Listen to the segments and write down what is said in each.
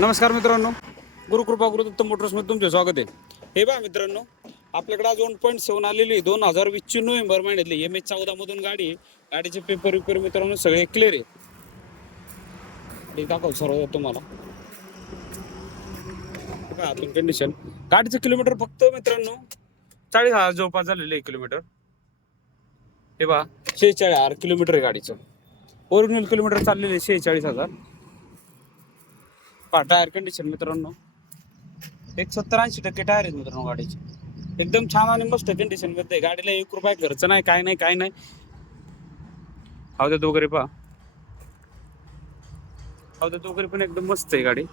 नमस्कार मित्रांनो, गुरुकृपा गुरुदत्त मोटर्समध्ये तुमचे स्वागत आहे. हे पहा मित्रांनो, आपल्याकडे आज 1.7 आलेली 2020 नोव्हेंबर महिन्यातली MS14 मधून गाडी आहे. गाडीचे पेपर विपर मित्रांनो सगळे क्लिअर आहे. हे दाखव सर्व तुम्हाला. हे पहा आतून कंडिशन. गाडीचं किलोमीटर फक्त मित्रांनो 40,000 जवळपास झालेले आहे किलोमीटर. हे पहा 46,000 किलोमीटर आहे गाडीचं. ओरिजिनल किलोमीटर चाललेले 46,000. पहा टायर कंडिशन मित्रांनो, एक 70-80% टायर आहेत मित्रांनो गाडीचे. एकदम छान आणि मस्त कंडिशन मध्ये आहे. गाडीला 1 रुपया खर्च नाही, काय नाही. हौद्यात वगैरे पहा, हौद्यात वगैरे पण एकदम मस्त आहे गाडी.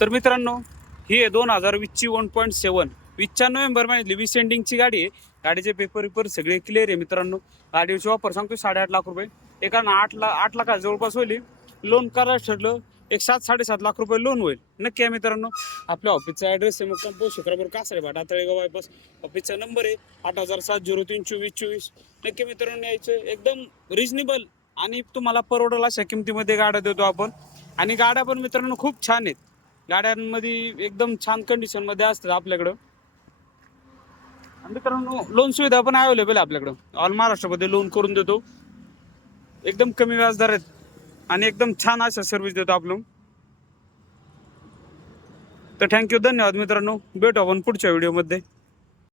तर मित्रांनो, ही आहे 2020ची 1.7 20च्या नोव्हेंबर महिन्यातली 20 एंडिंगची गाडी आहे. गाडीचे पेपर विपर सगळे क्लिअर आहे मित्रांनो. गाडीची ऑफर सांगतो 8.5 लाख रुपये. एका ना 8 लाख जवळपास होईल. लोन करायचं ठरलं एक 7-7.5 लाख रुपये लोन होईल. नक्की आहे मित्रांनो. आपल्या ऑफिसचा ॲड्रेस आहे मुक्काम पोस्ट शुक्रापूर कासारे भाटा तळेगाव बायपास. ऑफिसचा नंबर आहे 8070032424. नक्की मित्रांनो यायचं. एकदम रिजनेबल आणि तुम्हाला परवडेल अशा किमतीमध्ये गाड्या देतो आपण. आणि गाड्या पण मित्रांनो खूप छान आहेत. गाड्यांमध्ये एकदम छान कंडिशन मध्ये असतात आपल्याकडं. आणि मित्रांनो लोन सुविधा पण अवेलेबल आहे आपल्याकडं. ऑल महाराष्ट्रामध्ये लोन करून देतो. एकदम कमी व्याजदर आहेत आणि एकदम छान अशा सर्व्हिस देतो आपण. तर थँक्यू, धन्यवाद मित्रांनो. भेटू आपण पुढच्या व्हिडिओमध्ये.